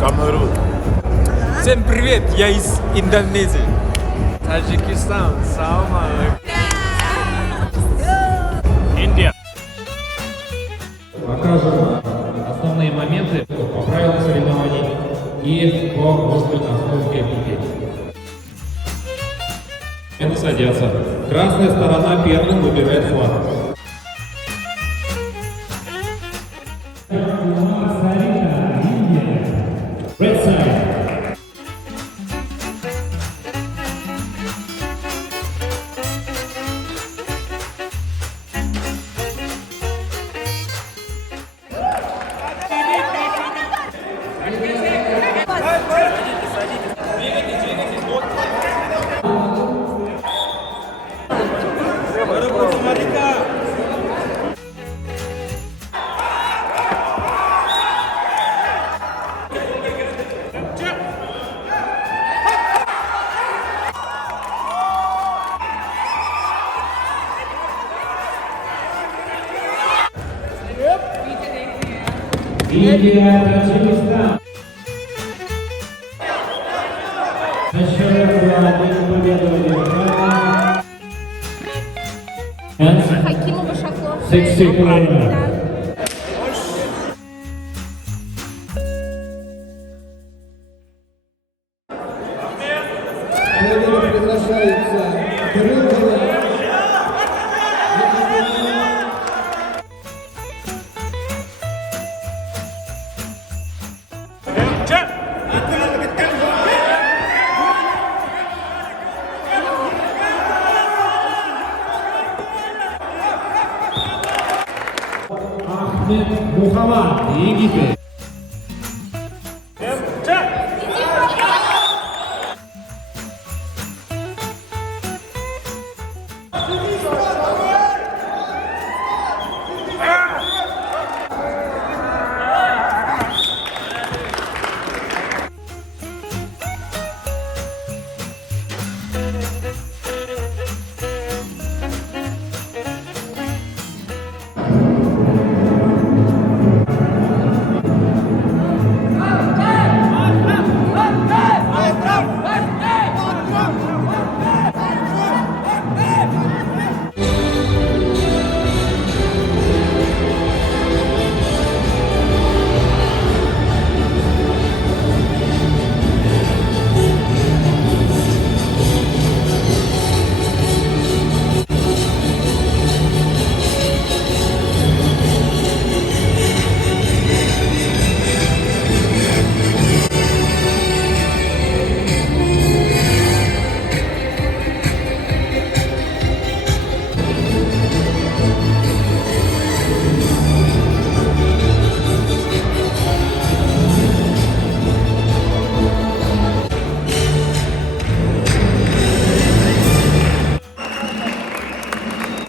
Камерун. Всем привет, я из Индонезии. Таджикистан, салам алейкум. Индия. Покажем основные моменты по правилам соревнований и по восточной пути. Это садятся. Красная сторона первым выбирает флаг. Red side. Индия, Таджикистан. На счет 2-1 победу. Хакимова Шаклов. 6 секунд. Приглашается Крылова. Ахмед Мухаммад, Египет.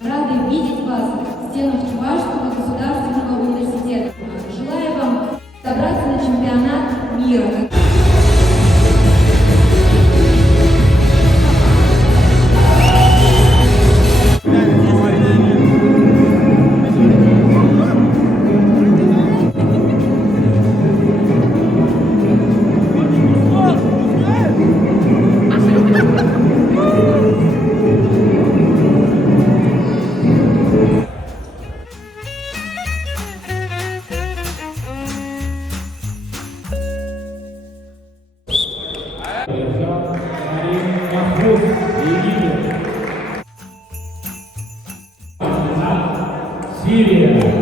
Рады видеть вас в стенах Чувашского государственного университета. Желаю вам добраться на чемпионат мира. Сирия.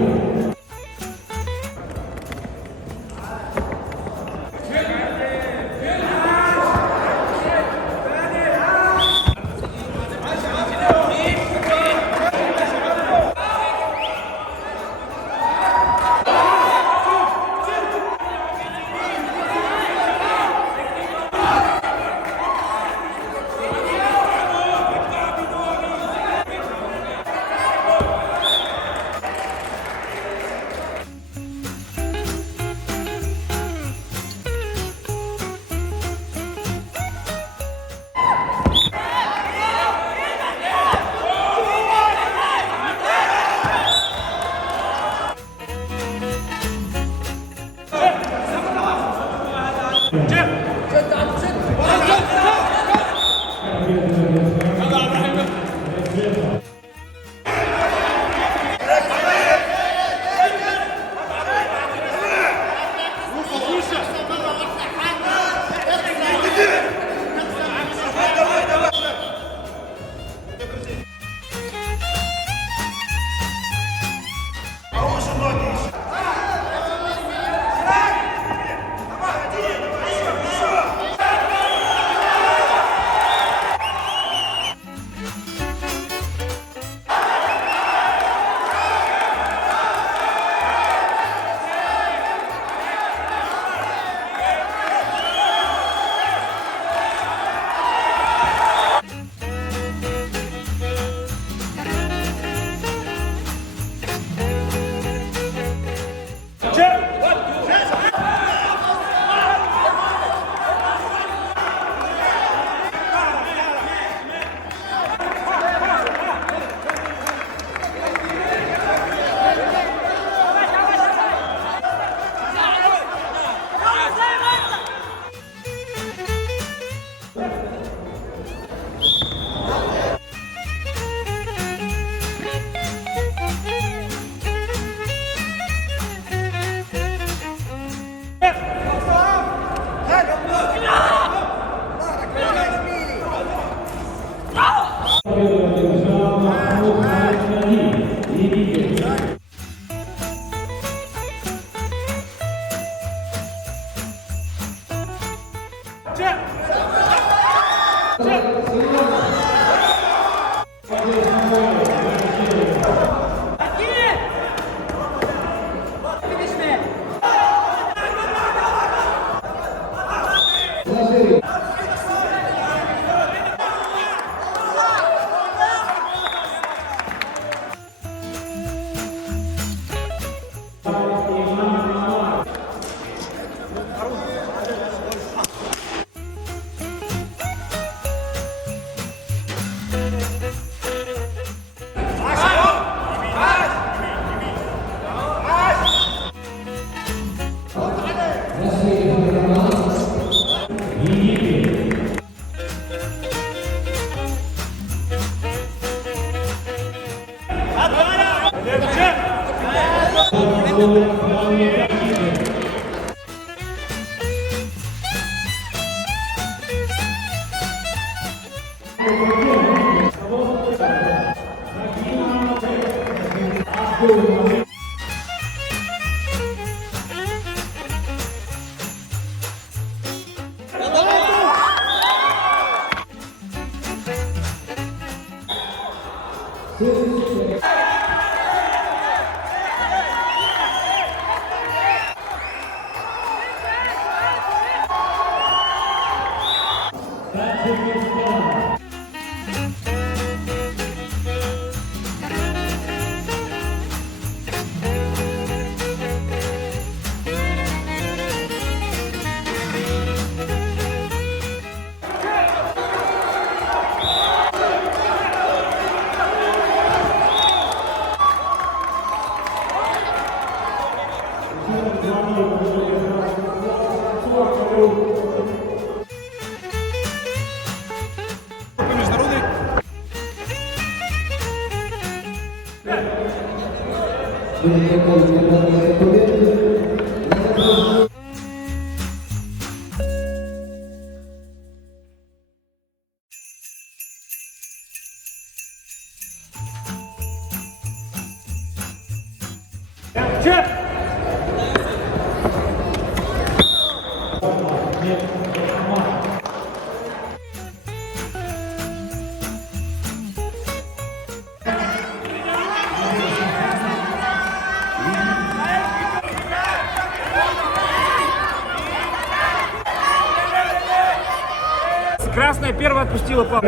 Красная первая отпустила папу.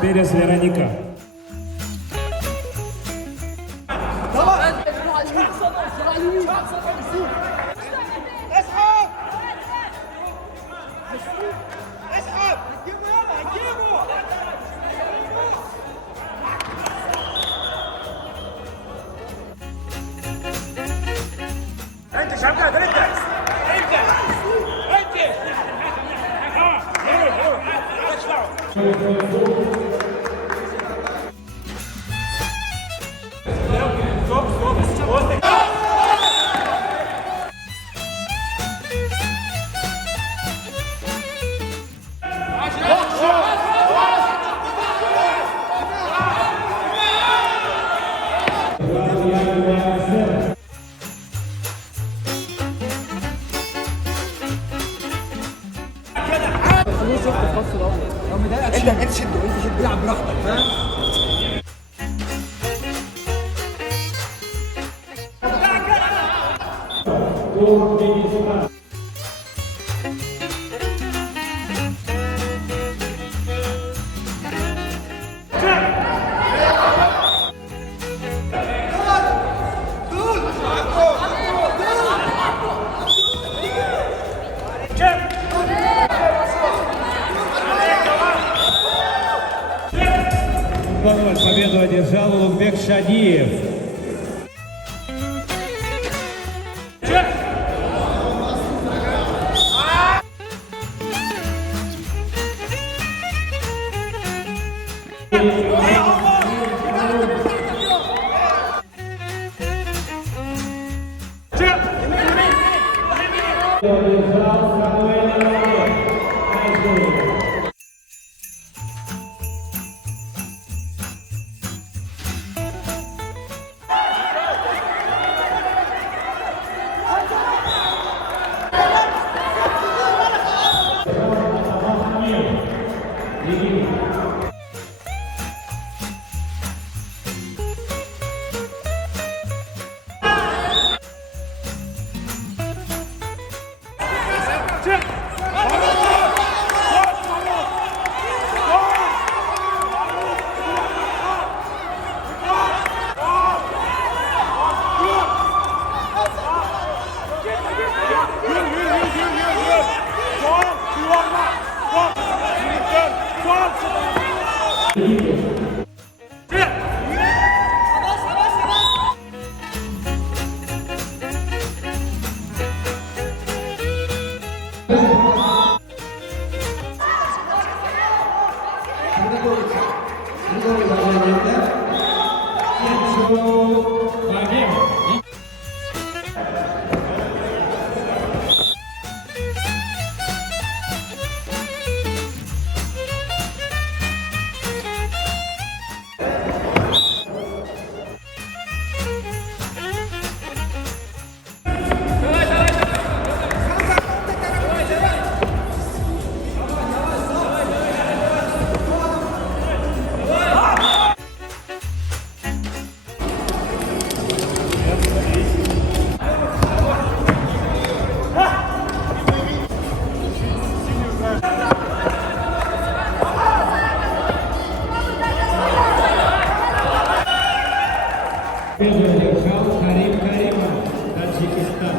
Перес Вероника. انت شد العب براحتك فاهم. Победу одержал Улугбек Шадиев. Египет. Держал Карим Каримов, Таджикистан.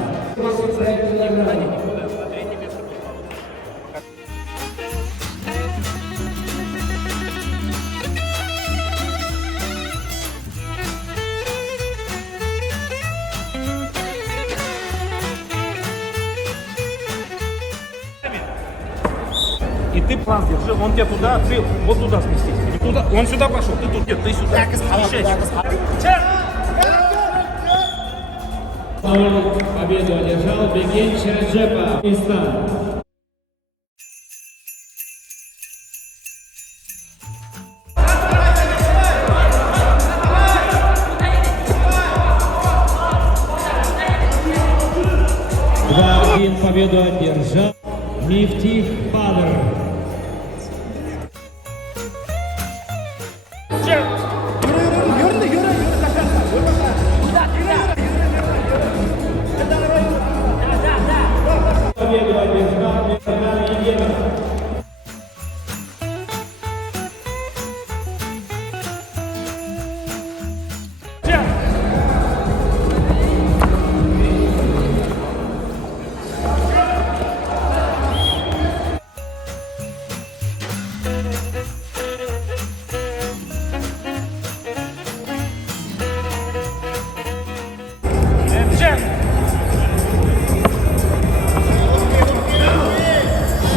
И ты план держи, он тебя туда, ты вот туда сместись. Или туда, он сюда пошел, ты тут, нет, ты сюда. Смещайся. Победу одержал Бекин Череджепа, Пакистан. Победу одержал Мифтих Бадр. Победу одержал Мирхан Егемов.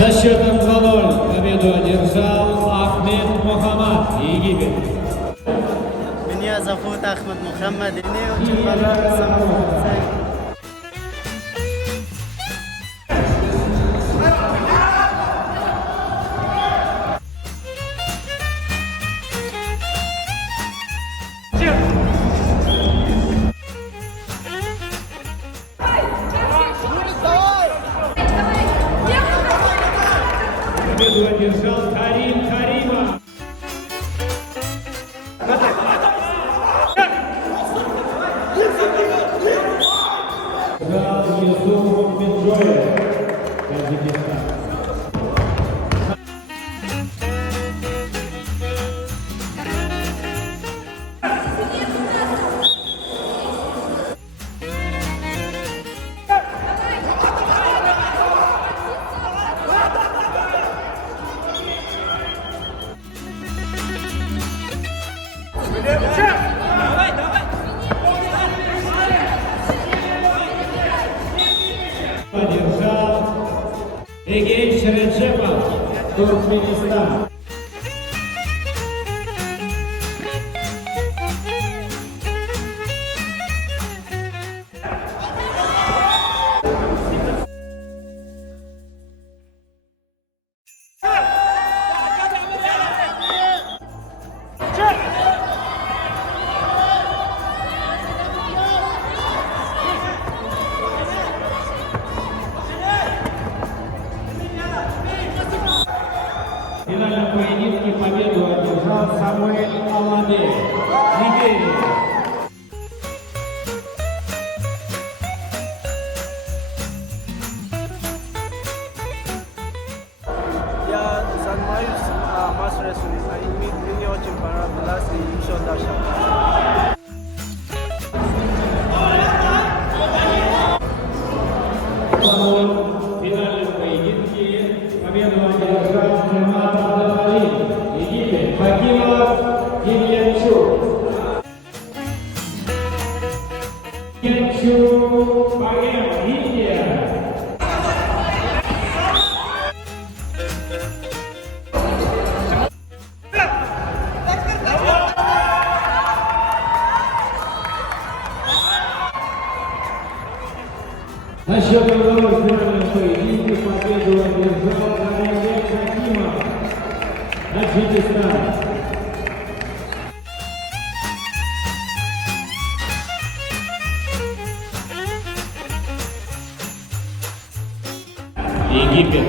Со счетом 2-0 победу одержал Ахмед Мухаммад, Египет. Меня зовут Ахмед Мухаммад, и мне очень понравился. Победу одержал Карим Каримов. Одержал Юсуф Минджоев, Таджикистан. Одержал Эгей Череджепов, Туркменистан. В финальном поединке Самуэль Аламе, Нигерия. Я занимаюсь масс-рестлингом, и мне очень понравилось и еще дальше. В финальном поединке победу одержал Джамат Абдалали, Египет, Бакимов Демьянчук. Демьянчук, Багем, Индия. На счет в финальном поединке победу одержал Рамиль Хакимов, Таджикистан. Египет.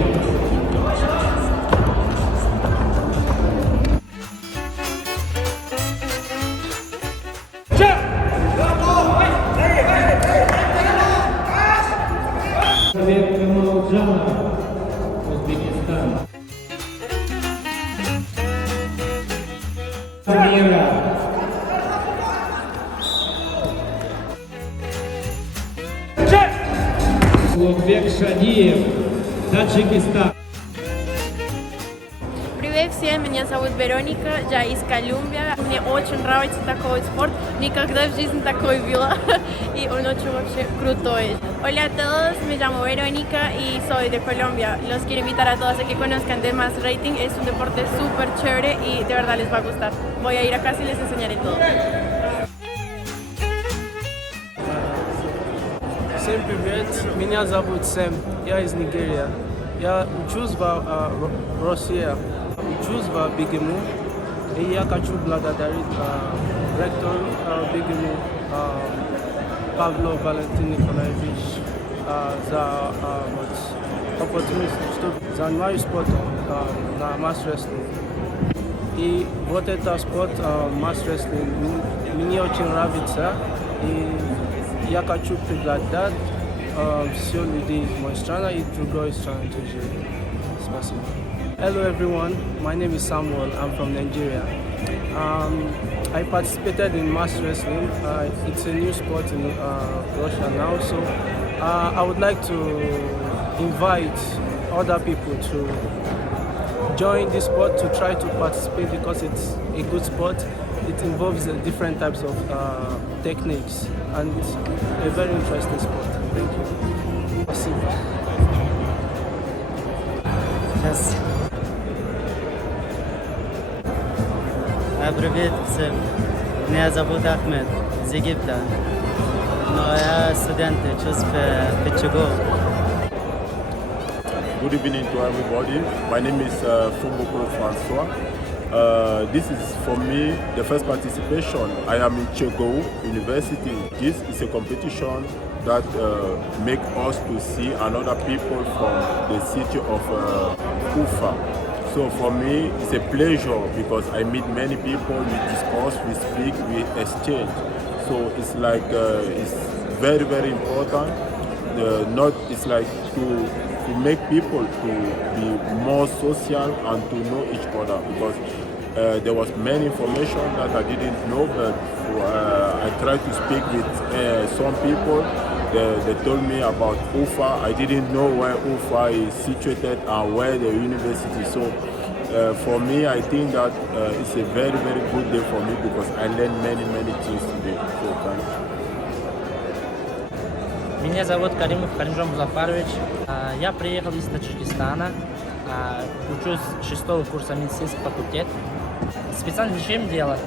Совет Камалджанов, Узбекистан. Самира. Лукбек Шадиев, Таджикистан. Привет всем, меня зовут Вероника, я из Колумбии. Мне очень нравится такой спорт, никогда в жизни такой видела, и он очень вообще крутой. Hola a todos, me llamo Verónica y soy de Colombia. Los quiero invitar a todos a que conozcan de Mass Rating, es un deporte súper chévere y de verdad les va a gustar. Voy a ir a casa y les enseñaré todo. Всем привет, меня зовут Сэм, я из Нигерии. Я учусь в России, учусь в БГМУ, и я хочу благодарить ректору БГМУ Павлу Валентину Николаевичу за оппортунизм, что занимаюсь спортом на масс-рестлинг. И вот этот спорт, масс-рестлинг, мне очень нравится, и я хочу приглашать все людей из моей страны и другой страны тоже. Спасибо. Hello everyone, my name is Samuel, I'm from Nigeria. I participated in mass wrestling. It's a new sport in Russia now, so I would like to invite other people to join this sport, to try to participate because it's a good sport. It involves different types of techniques and it's a very interesting sport. Thank you. Спасибо. Yes. Привет всем. Меня зовут Ахмед из Египта. Но я студент, учусь в Пичугу. Good evening to everybody. My name is Fumboko Francois. This is for me the first participation. I am in Chego University. This is a competition that make us to see another people from the city of Ufa. So for me, it's a pleasure because I meet many people, we discuss, we speak, we exchange. So it's like it's very, very important. It's like to make people to be more social and to know each other because there was many information that I didn't know, but I tried to speak with some people. They told me about Ufa. I didn't know where Ufa is situated and where the university. So for me, I think that it's a very, very good day for me because I learned many, many things today. So thank you. Меня зовут Каримов Каримжон Музафарович. Я приехал из Таджикистана. Учусь 6-го курса медицинского факультета. Специальность чем дело?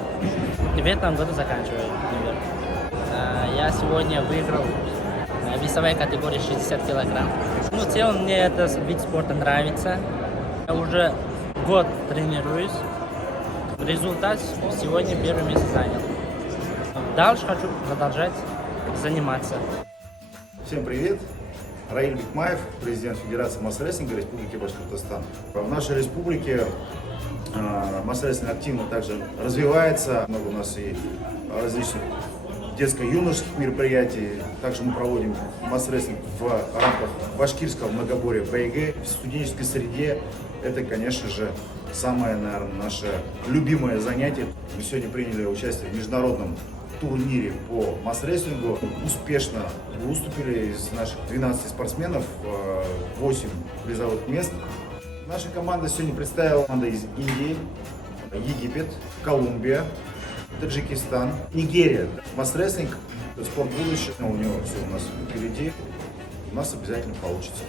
В этом году заканчиваю универ. Я сегодня выиграл весовая категория 60 килограмм. Ну, в целом мне этот вид спорта нравится. Я уже год тренируюсь. Результат сегодня первое место занял. Дальше хочу продолжать заниматься. Всем привет! Раиль Бикмаев, президент Федерации масс-рестлинга Республики Башкортостан. В нашей республике масс-рестлинг активно также развивается. Много у нас и различных детско-юношеских мероприятий. Также мы проводим масс-рестлинг в рамках башкирского многоборья БГ. В студенческой среде это, конечно же, самое, наверное, наше любимое занятие. Мы сегодня приняли участие в международном турнире по масс-рестлингу. Успешно выступили из наших 12 спортсменов 8 призовых мест. Наша команда сегодня представила команда из Индии, Египет, Колумбия, Таджикистан, Нигерия. Масс-рестлинг, спорт будущего, у него все у нас впереди. У нас обязательно получится.